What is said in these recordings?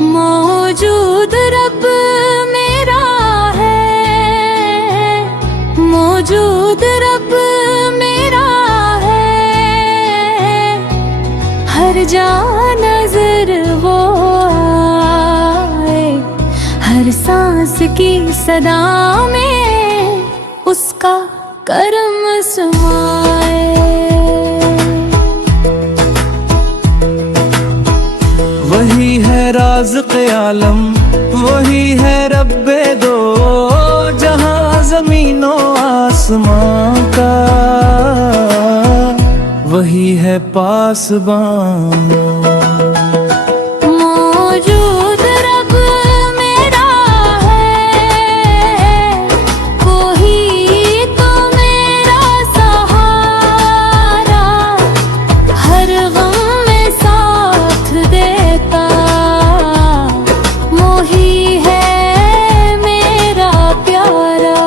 موجود رب میرا ہے، موجود رب میرا ہے، ہر جا نظر وہ آئے، ہر سانس کی صدا میں اس کا کرم سمائے۔ وہی ہے رازق عالم، وہی ہے رب دو جہاں زمین و آسمان کا، وہی ہے پاسبان۔ موجود رب میرا ہے، وہی تو میرا سہارا، ہر غم میں ساتھ دیتا، وہی ہے میرا پیارا۔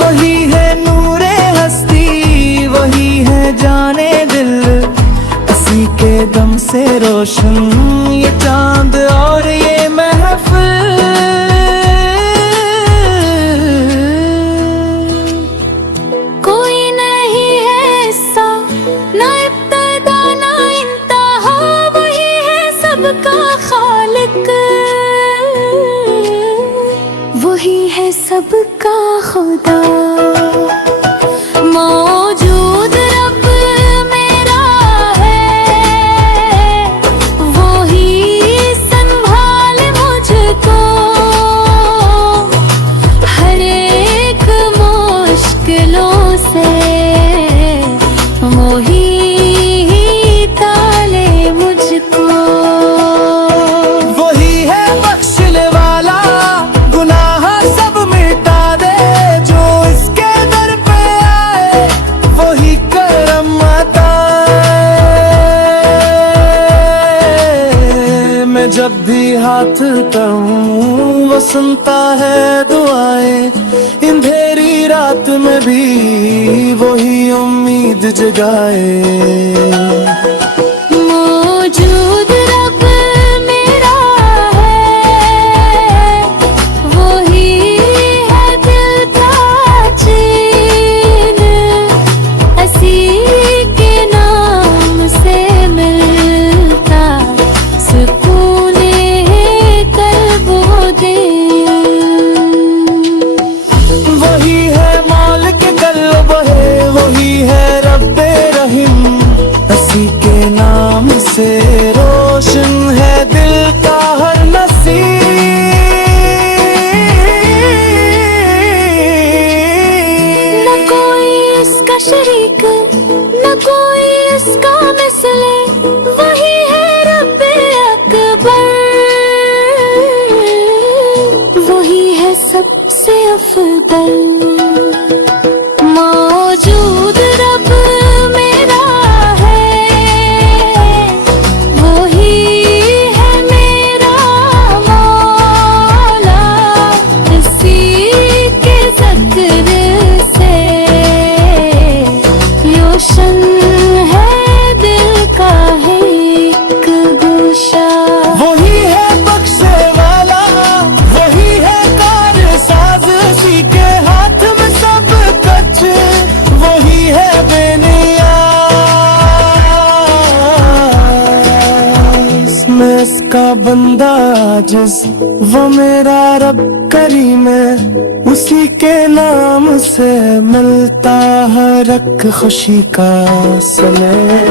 وہی ہے نور ہستی، وہی ہے جانے دل، اسی کے دم سے روشن یہ چاند اور یہ محفل۔ کوئی نہیں ہے حصہ، نہ ابتدا نہ انتہا، وہی ہے سب کا خالق، وہی ہے سب کا خدا۔ موجود رب میرا ہے، وہی سنبھال مجھ کو، ہر ایک مشکلوں سے وہی تالے مجھ کو۔ وہی ہے بخشنے والا، گناہ سب مٹا دے، جو اس کے در پہ آئے وہی کرم عطا۔ میں جب بھی ہاتھ کروں وہ سنتا ہے دعائیں، اندھیری رات میں بھی وہی امید جگائے۔ موجود رب میرا ہے، وہی ہے دل کا چین، اسی کے نام سے ملتا سکون قلب و دل۔ وہی ہے مالک قلب ہے، وہی ہے رب رحیم، اسی کے نام سے روشن ہے دل کا ہر نصیب۔ نہ کوئی اس کا شریک، نہ کوئی اس کا مثل، وہی ہے رب اکبر، وہی ہے سب سے افضل۔ موجود رب میرا ہے، وہی ہے میرا مولا، اسی کے ذکر سے روشن ہے دل کا ایک گوشہ۔ وہی ہے بخشے والا، وہی ہے کار ساز، اسی کے ہاتھ میں سب کچھ، وہی ہے بے نیاز۔ میں اس کا بندہ عاجز، وہ میرا رب کریم ہے، اسی کے نام سے ملتا ہر ایک خوشی کا صلہ۔